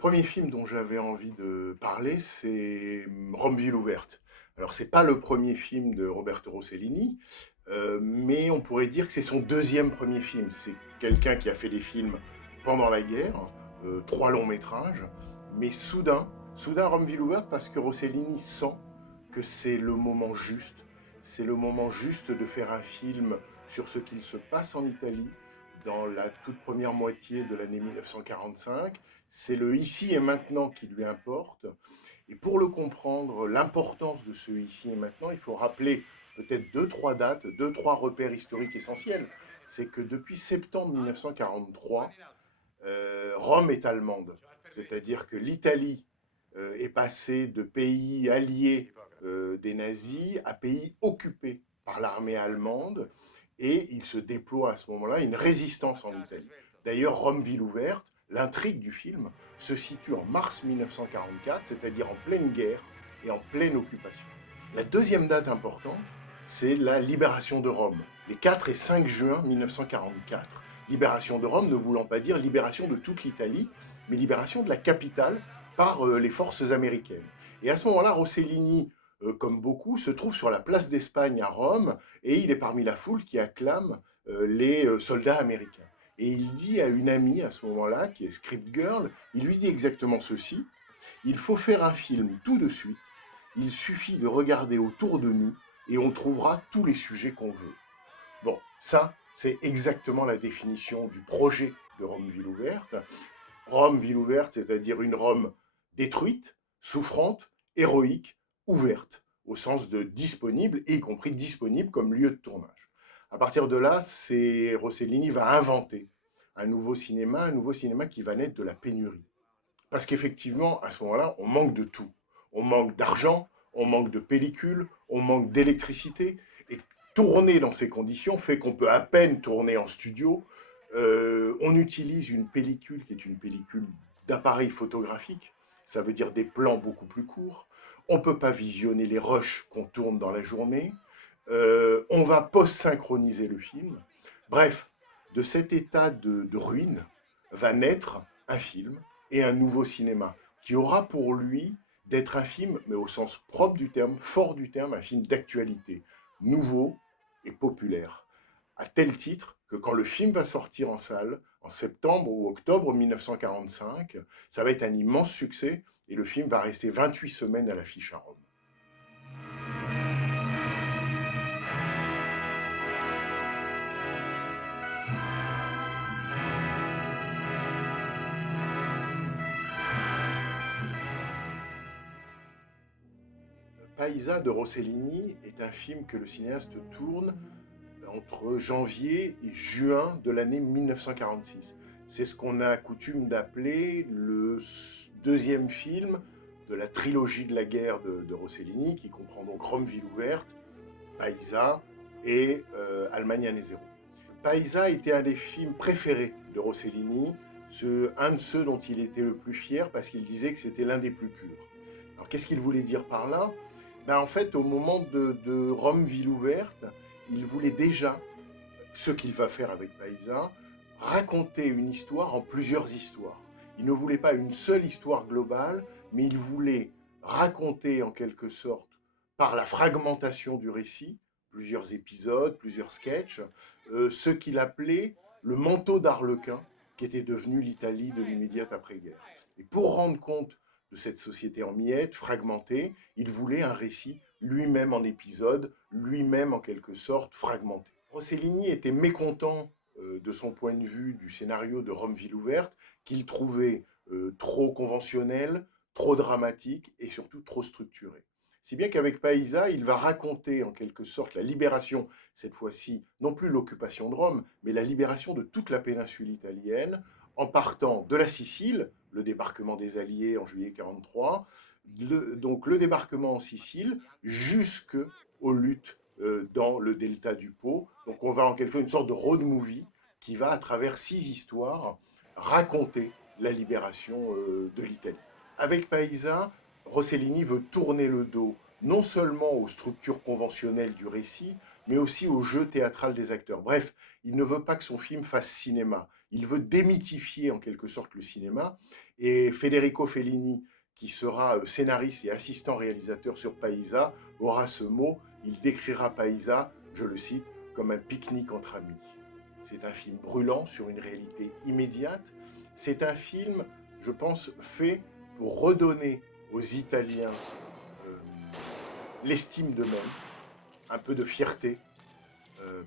premier film dont j'avais envie de parler, c'est Rome ville ouverte. Alors, c'est pas le premier film de Roberto Rossellini, mais on pourrait dire que c'est son deuxième premier film. C'est quelqu'un qui a fait des films pendant la guerre, 3 longs métrages, mais soudain Rome ville ouverte parce que Rossellini sent que c'est le moment juste. C'est le moment juste de faire un film sur ce qu'il se passe en Italie dans la toute première moitié de l'année 1945. C'est le ici et maintenant qui lui importe. Et pour le comprendre, l'importance de ce ici et maintenant, il faut rappeler peut-être deux, trois dates, deux, trois repères historiques essentiels. C'est que depuis septembre 1943, Rome est allemande. C'est-à-dire que l'Italie est passée de pays alliés des nazis à pays occupés par l'armée allemande, et il se déploie à ce moment-là une résistance en Italie. D'ailleurs, Rome ville ouverte, l'intrigue du film, se situe en mars 1944, c'est-à-dire en pleine guerre et en pleine occupation. La deuxième date importante, c'est la libération de Rome, les 4 et 5 juin 1944. Libération de Rome ne voulant pas dire libération de toute l'Italie, mais libération de la capitale par les forces américaines. Et à ce moment-là, Rossellini, comme beaucoup, se trouve sur la place d'Espagne à Rome, et il est parmi la foule qui acclame les soldats américains. Et il dit à une amie à ce moment-là, qui est Script Girl, il lui dit exactement ceci: il faut faire un film tout de suite, il suffit de regarder autour de nous et on trouvera tous les sujets qu'on veut. Bon, ça, c'est exactement la définition du projet de Rome ville ouverte. Rome ville ouverte, c'est-à-dire une Rome détruite, souffrante, héroïque, ouverte, au sens de disponible, et y compris disponible comme lieu de tournage. À partir de là, Rossellini va inventer un nouveau cinéma qui va naître de la pénurie. Parce qu'effectivement, à ce moment-là, on manque de tout. On manque d'argent, on manque de pellicules, on manque d'électricité. Et tourner dans ces conditions fait qu'on peut à peine tourner en studio. On utilise une pellicule qui est une pellicule d'appareil photographique. Ça veut dire des plans beaucoup plus courts. On ne peut pas visionner les rushs qu'on tourne dans la journée. On va post-synchroniser le film. Bref, de cet état de ruine va naître un film et un nouveau cinéma qui aura pour lui d'être un film, mais au sens propre du terme, fort du terme, un film d'actualité, nouveau et populaire. À tel titre que quand le film va sortir en salle, en septembre ou octobre 1945, ça va être un immense succès et le film va rester 28 semaines à l'affiche à Rome. Paisa de Rossellini est un film que le cinéaste tourne entre janvier et juin de l'année 1946. C'est ce qu'on a coutume d'appeler le deuxième film de la trilogie de la guerre de Rossellini, qui comprend donc Rome ville ouverte, Paisa et Allemagne année zéro. Paisa était un des films préférés de Rossellini, un de ceux dont il était le plus fier parce qu'il disait que c'était l'un des plus purs. Alors qu'est-ce qu'il voulait dire par là? En fait, au moment de Rome ville ouverte, il voulait déjà, ce qu'il va faire avec Paisa, raconter une histoire en plusieurs histoires. Il ne voulait pas une seule histoire globale, mais il voulait raconter en quelque sorte, par la fragmentation du récit, plusieurs épisodes, plusieurs sketchs, ce qu'il appelait le manteau d'Arlequin, qui était devenu l'Italie de l'immédiate après-guerre. Et pour rendre compte de cette société en miettes, fragmentée, il voulait un récit lui-même en épisodes, lui-même en quelque sorte fragmenté. Rossellini était mécontent de son point de vue du scénario de Rome ville ouverte, qu'il trouvait trop conventionnel, trop dramatique et surtout trop structuré. Si bien qu'avec Paisa, il va raconter en quelque sorte la libération, cette fois-ci, non plus l'occupation de Rome, mais la libération de toute la péninsule italienne, en partant de la Sicile, le débarquement des Alliés en juillet 1943, donc le débarquement en Sicile, jusqu'aux luttes dans le delta du Pô. Donc on va en quelque sorte une sorte de road movie qui va, à travers 6 histoires, raconter la libération de l'Italie. Avec Paisa, Rossellini veut tourner le dos non seulement aux structures conventionnelles du récit, mais aussi au jeu théâtral des acteurs. Bref, il ne veut pas que son film fasse cinéma. Il veut démythifier en quelque sorte le cinéma. Et Federico Fellini, qui sera scénariste et assistant réalisateur sur Paisa, aura ce mot, il décrira Paisa, je le cite, comme un pique-nique entre amis. C'est un film brûlant sur une réalité immédiate. C'est un film, je pense, fait pour redonner aux Italiens l'estime d'eux-mêmes, un peu de fierté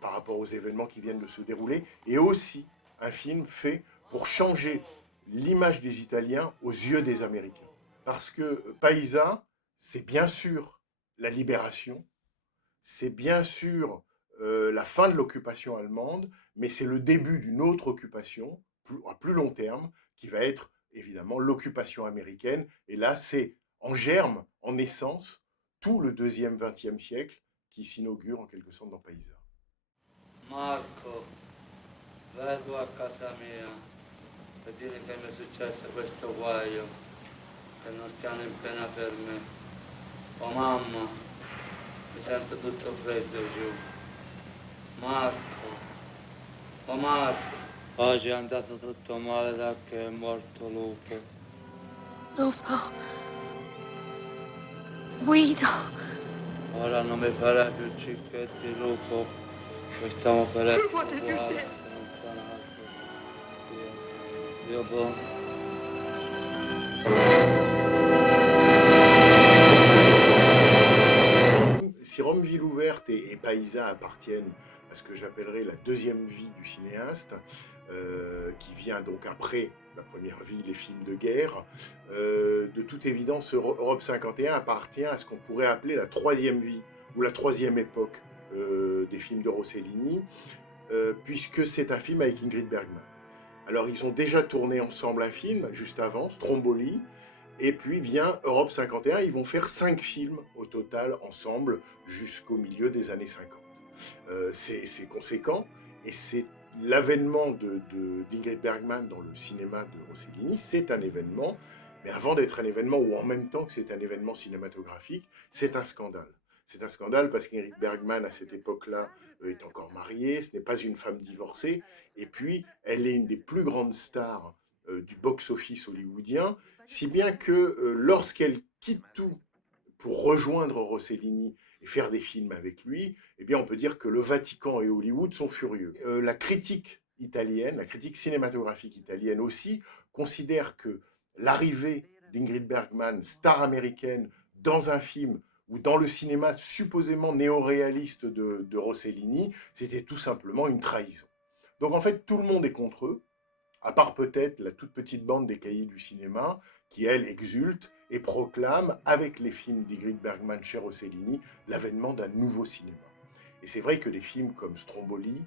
par rapport aux événements qui viennent de se dérouler, et aussi un film fait pour changer l'image des Italiens aux yeux des Américains. Parce que Paisa, c'est bien sûr la libération, c'est bien sûr la fin de l'occupation allemande, mais c'est le début d'une autre occupation, à plus long terme, qui va être évidemment l'occupation américaine. Et là, c'est en germe, en essence, tout le deuxième XXe siècle qui s'inaugure en quelque sorte dans Paisa. Marco, vengo a casa mia per dire che mi è successo questo guaio, che non stiano in pena per me. Oh mamma, mi sento tutto freddo giù. Marco, oh Marco, oggi è andato tutto male da che è morto Lupo. Lupo. Guido. Ora non mi farei più cicchetti Lupo, poi stiamo per essere What did you uguali, say? se non c'è un altro. Dio buono. Si Rome ville ouverte et Paisa appartiennent à ce que j'appellerais la deuxième vie du cinéaste, qui vient donc après la première vie, les films de guerre, de toute évidence, Europe 51 appartient à ce qu'on pourrait appeler la troisième vie, ou la troisième époque des films de Rossellini, puisque c'est un film avec Ingrid Bergman. Alors ils ont déjà tourné ensemble un film, juste avant, Stromboli, et puis vient Europe 51, ils vont faire 5 films au total ensemble jusqu'au milieu des années 50. C'est conséquent, et c'est l'avènement d'Ingrid Bergman dans le cinéma de Rossellini, c'est un événement, mais avant d'être un événement, ou en même temps que c'est un événement cinématographique, c'est un scandale. C'est un scandale parce qu'Ingrid Bergman, à cette époque-là, est encore mariée, ce n'est pas une femme divorcée, et puis elle est une des plus grandes stars du box-office hollywoodien, si bien que lorsqu'elle quitte tout pour rejoindre Rossellini et faire des films avec lui, eh bien on peut dire que le Vatican et Hollywood sont furieux. La critique italienne, la critique cinématographique italienne aussi, considère que l'arrivée d'Ingrid Bergman, star américaine, dans un film ou dans le cinéma supposément néo-réaliste de Rossellini, c'était tout simplement une trahison. Donc en fait, tout le monde est contre eux, à part peut-être la toute petite bande des cahiers du cinéma, qui, elle, exulte et proclame, avec les films d'Ingrid Bergman chez Rossellini, l'avènement d'un nouveau cinéma. Et c'est vrai que des films comme Stromboli,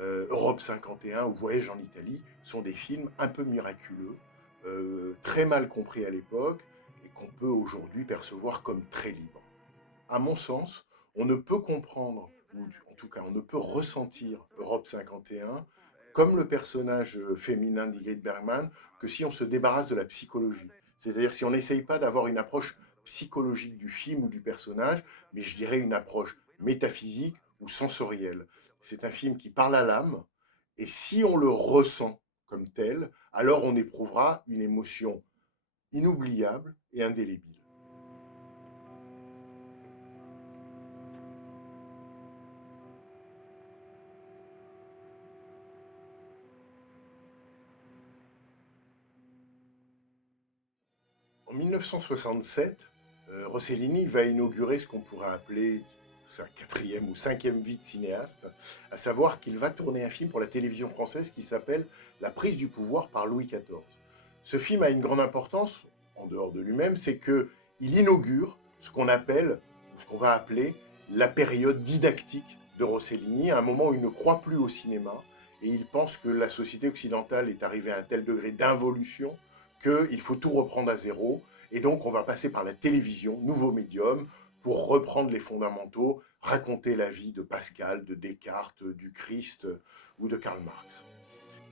Europe 51 ou Voyage en Italie sont des films un peu miraculeux, très mal compris à l'époque, et qu'on peut aujourd'hui percevoir comme très libres. À mon sens, on ne peut comprendre, ou en tout cas on ne peut ressentir Europe 51 comme le personnage féminin d'Ingrid Bergman, que si on se débarrasse de la psychologie. C'est-à-dire si on n'essaye pas d'avoir une approche psychologique du film ou du personnage, mais je dirais une approche métaphysique ou sensorielle. C'est un film qui parle à l'âme, et si on le ressent comme tel, alors on éprouvera une émotion inoubliable et indélébile. En 1967, Rossellini va inaugurer ce qu'on pourrait appeler sa quatrième ou cinquième vie de cinéaste, à savoir qu'il va tourner un film pour la télévision française qui s'appelle La prise du pouvoir par Louis XIV. Ce film a une grande importance, en dehors de lui-même, c'est qu'il inaugure ce qu'on appelle, ou ce qu'on va appeler, la période didactique de Rossellini, à un moment où il ne croit plus au cinéma, et il pense que la société occidentale est arrivée à un tel degré d'involution qu'il faut tout reprendre à zéro, et donc on va passer par la télévision, nouveau médium, pour reprendre les fondamentaux, raconter la vie de Pascal, de Descartes, du Christ ou de Karl Marx.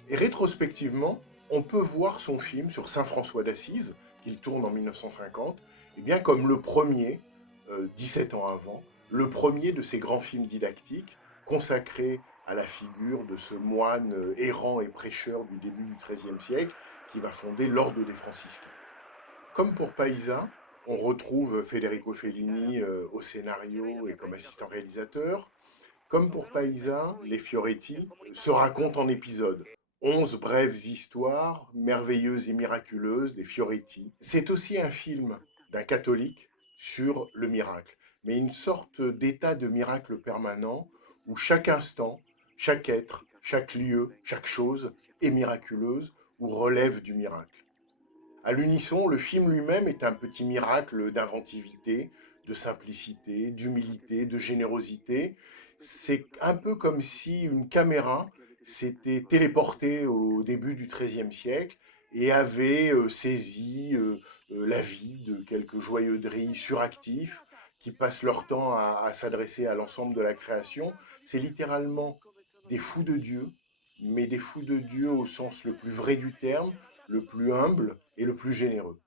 Et rétrospectivement, on peut voir son film sur Saint François d'Assise, qu'il tourne en 1950, et bien comme le premier, 17 ans avant, le premier de ces grands films didactiques consacrés à la figure de ce moine errant et prêcheur du début du XIIIe siècle, qui va fonder l'Ordre des Franciscains. Comme pour Paisa, on retrouve Federico Fellini au scénario et comme assistant réalisateur. Comme pour Paisa, les Fioretti se racontent en épisodes. 11 brèves histoires merveilleuses et miraculeuses des Fioretti. C'est aussi un film d'un catholique sur le miracle, mais une sorte d'état de miracle permanent où chaque instant, chaque être, chaque lieu, chaque chose est miraculeuse ou relève du miracle. À l'unisson, le film lui-même est un petit miracle d'inventivité, de simplicité, d'humilité, de générosité. C'est un peu comme si une caméra s'était téléportée au début du XIIIe siècle et avait saisi la vie de quelques joyeux drilles suractifs qui passent leur temps à s'adresser à l'ensemble de la création. C'est littéralement des fous de Dieu, mais des fous de Dieu au sens le plus vrai du terme, le plus humble et le plus généreux.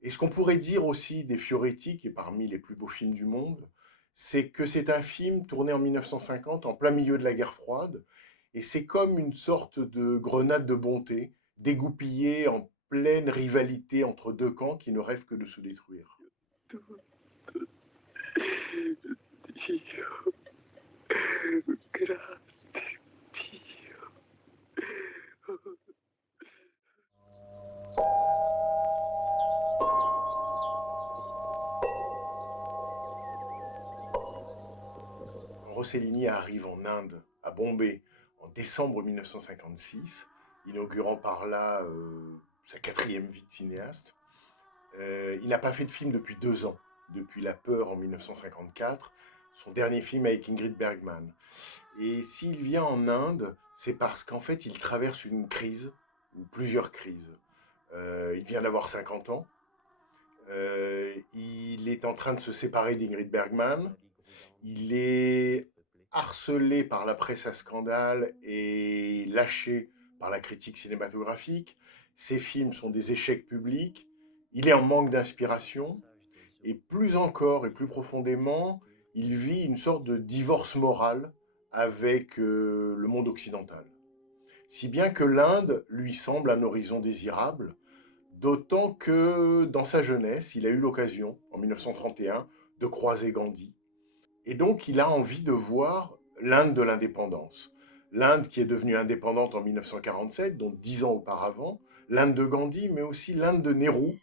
Et ce qu'on pourrait dire aussi des Fioretti, qui est parmi les plus beaux films du monde, c'est que c'est un film tourné en 1950, en plein milieu de la guerre froide, et c'est comme une sorte de grenade de bonté, dégoupillée en pleine rivalité entre deux camps qui ne rêvent que de se détruire. Rossellini arrive en Inde, à Bombay, en décembre 1956, inaugurant par là sa 4e vie de cinéaste. Il n'a pas fait de film depuis 2 ans, depuis La Peur en 1954, son dernier film avec Ingrid Bergman. Et s'il vient en Inde, c'est parce qu'en fait, il traverse une crise, ou plusieurs crises. Il vient d'avoir 50 ans. Il est en train de se séparer d'Ingrid Bergman. Il est harcelé par la presse à scandale et lâché par la critique cinématographique. Ses films sont des échecs publics. Il est en manque d'inspiration. Et plus encore et plus profondément, il vit une sorte de divorce moral avec le monde occidental. Si bien que l'Inde lui semble un horizon désirable, d'autant que dans sa jeunesse, il a eu l'occasion, en 1931, de croiser Gandhi. Et donc, il a envie de voir l'Inde de l'indépendance. L'Inde qui est devenue indépendante en 1947, donc 10 ans auparavant, l'Inde de Gandhi, mais aussi l'Inde de Nehru,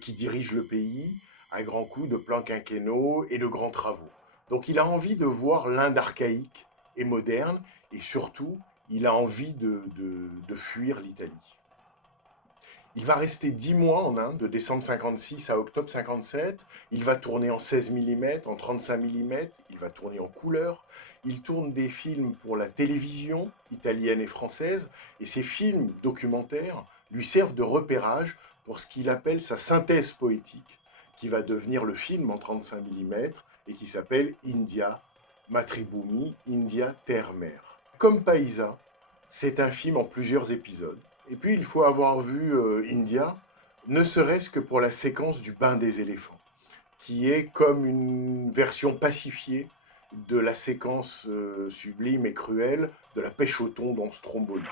qui dirige le pays à grands coups de plans quinquennaux et de grands travaux. Donc, il a envie de voir l'Inde archaïque et moderne, et surtout, il a envie de fuir l'Italie. Il va rester 10 mois en Inde, de décembre 56 à octobre 57. Il va tourner en 16 mm, en 35 mm, il va tourner en couleur. Il tourne des films pour la télévision italienne et française, et ces films documentaires lui servent de repérage pour ce qu'il appelle sa synthèse poétique, qui va devenir le film en 35 mm et qui s'appelle India, Matribhumi, India, Terre-Mer. Comme Paisa, c'est un film en plusieurs épisodes. Et puis, il faut avoir vu India, ne serait-ce que pour la séquence du bain des éléphants, qui est comme une version pacifiée de la séquence sublime et cruelle de la pêche au thon dans Stromboli.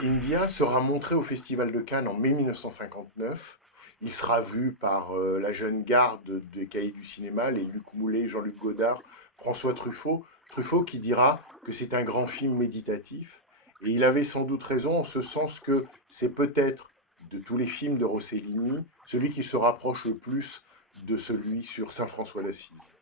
India sera montré au Festival de Cannes en mai 1959. Il sera vu par la jeune garde des cahiers du cinéma, les Luc Moulet, Jean-Luc Godard, François Truffaut. Truffaut qui dira que c'est un grand film méditatif. Et il avait sans doute raison en ce sens que c'est peut-être, de tous les films de Rossellini, celui qui se rapproche le plus de celui sur Saint François d'Assise.